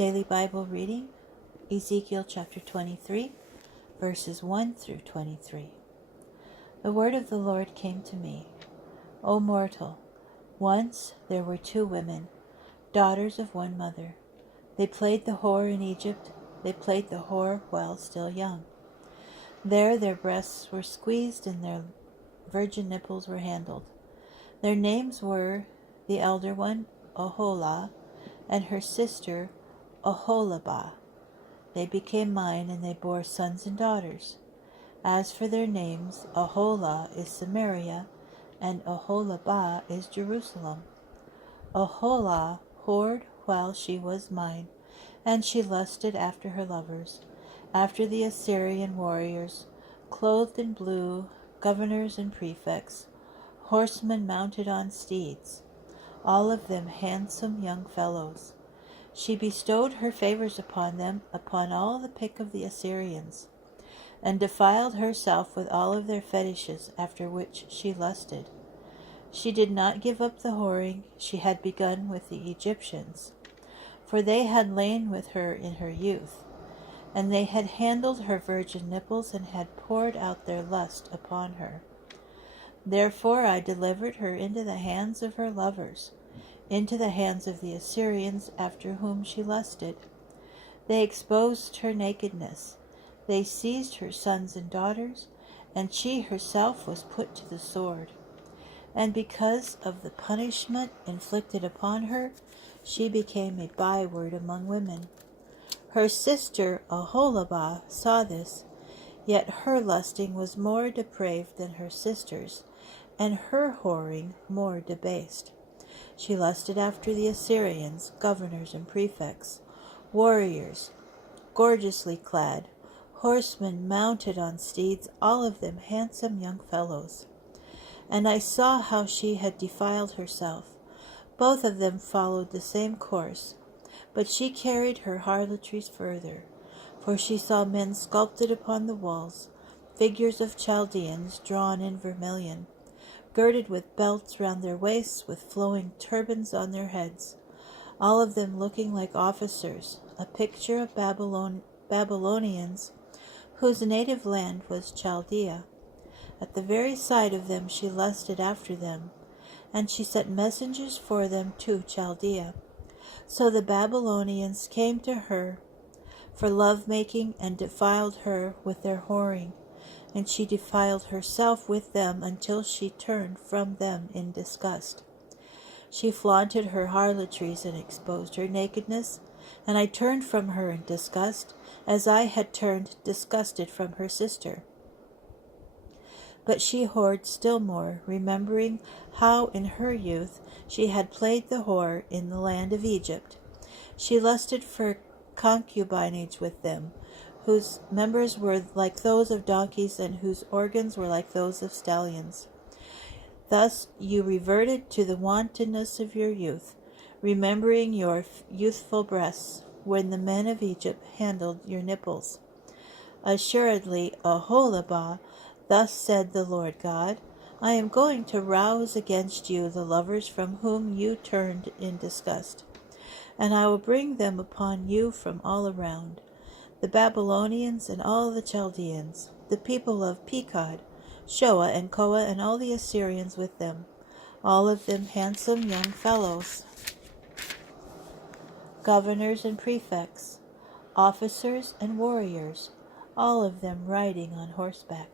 Daily Bible reading, Ezekiel chapter 23, verses 1 through 23. The word of the Lord came to me. O mortal, once there were two women, daughters of one mother. They played the whore in Egypt. They played the whore while still young. There their breasts were squeezed and their virgin nipples were handled. Their names were the elder one, Oholah, and her sister, Oholibah. They became mine, and they bore sons and daughters. As for their names, Oholah is Samaria, and Oholibah is Jerusalem. Oholah whored while she was mine, and she lusted after her lovers, after the Assyrian warriors, clothed in blue, governors and prefects, horsemen mounted on steeds, all of them handsome young fellows. She bestowed her favors upon them, upon all the pick of the Assyrians, and defiled herself with all of their fetishes after which she lusted. She did not give up the whoring she had begun with the Egyptians, for they had lain with her in her youth, and they had handled her virgin nipples and had poured out their lust upon her. Therefore I delivered her into the hands of her lovers, into the hands of the Assyrians after whom she lusted. They exposed her nakedness. They seized her sons and daughters, and she herself was put to the sword. And because of the punishment inflicted upon her, she became a byword among women. Her sister Oholibah saw this, yet her lusting was more depraved than her sister's, and her whoring more debased. She lusted after the Assyrians, governors and prefects, warriors, gorgeously clad, horsemen mounted on steeds, all of them handsome young fellows. And I saw how she had defiled herself. Both of them followed the same course, but she carried her harlotries further, for she saw men sculpted upon the walls, figures of Chaldeans drawn in vermilion, girded with belts round their waists, with flowing turbans on their heads, all of them looking like officers, a picture of Babylonians, whose native land was Chaldea. At the very sight of them she lusted after them, and she sent messengers for them to Chaldea. So the Babylonians came to her for love-making and defiled her with their whoring, and she defiled herself with them until she turned from them in disgust. She flaunted her harlotries and exposed her nakedness, and I turned from her in disgust, as I had turned disgusted from her sister. But she whored still more, remembering how in her youth she had played the whore in the land of Egypt. She lusted for concubinage with them, whose members were like those of donkeys and whose organs were like those of stallions. Thus you reverted to the wantonness of your youth, remembering your youthful breasts, when the men of Egypt handled your nipples. Assuredly, Oholibah, thus said the Lord God, I am going to rouse against you the lovers from whom you turned in disgust, and I will bring them upon you from all around, the Babylonians and all the Chaldeans, the people of Pekod, Shoa and Koa, and all the Assyrians with them, all of them handsome young fellows, governors and prefects, officers and warriors, all of them riding on horseback.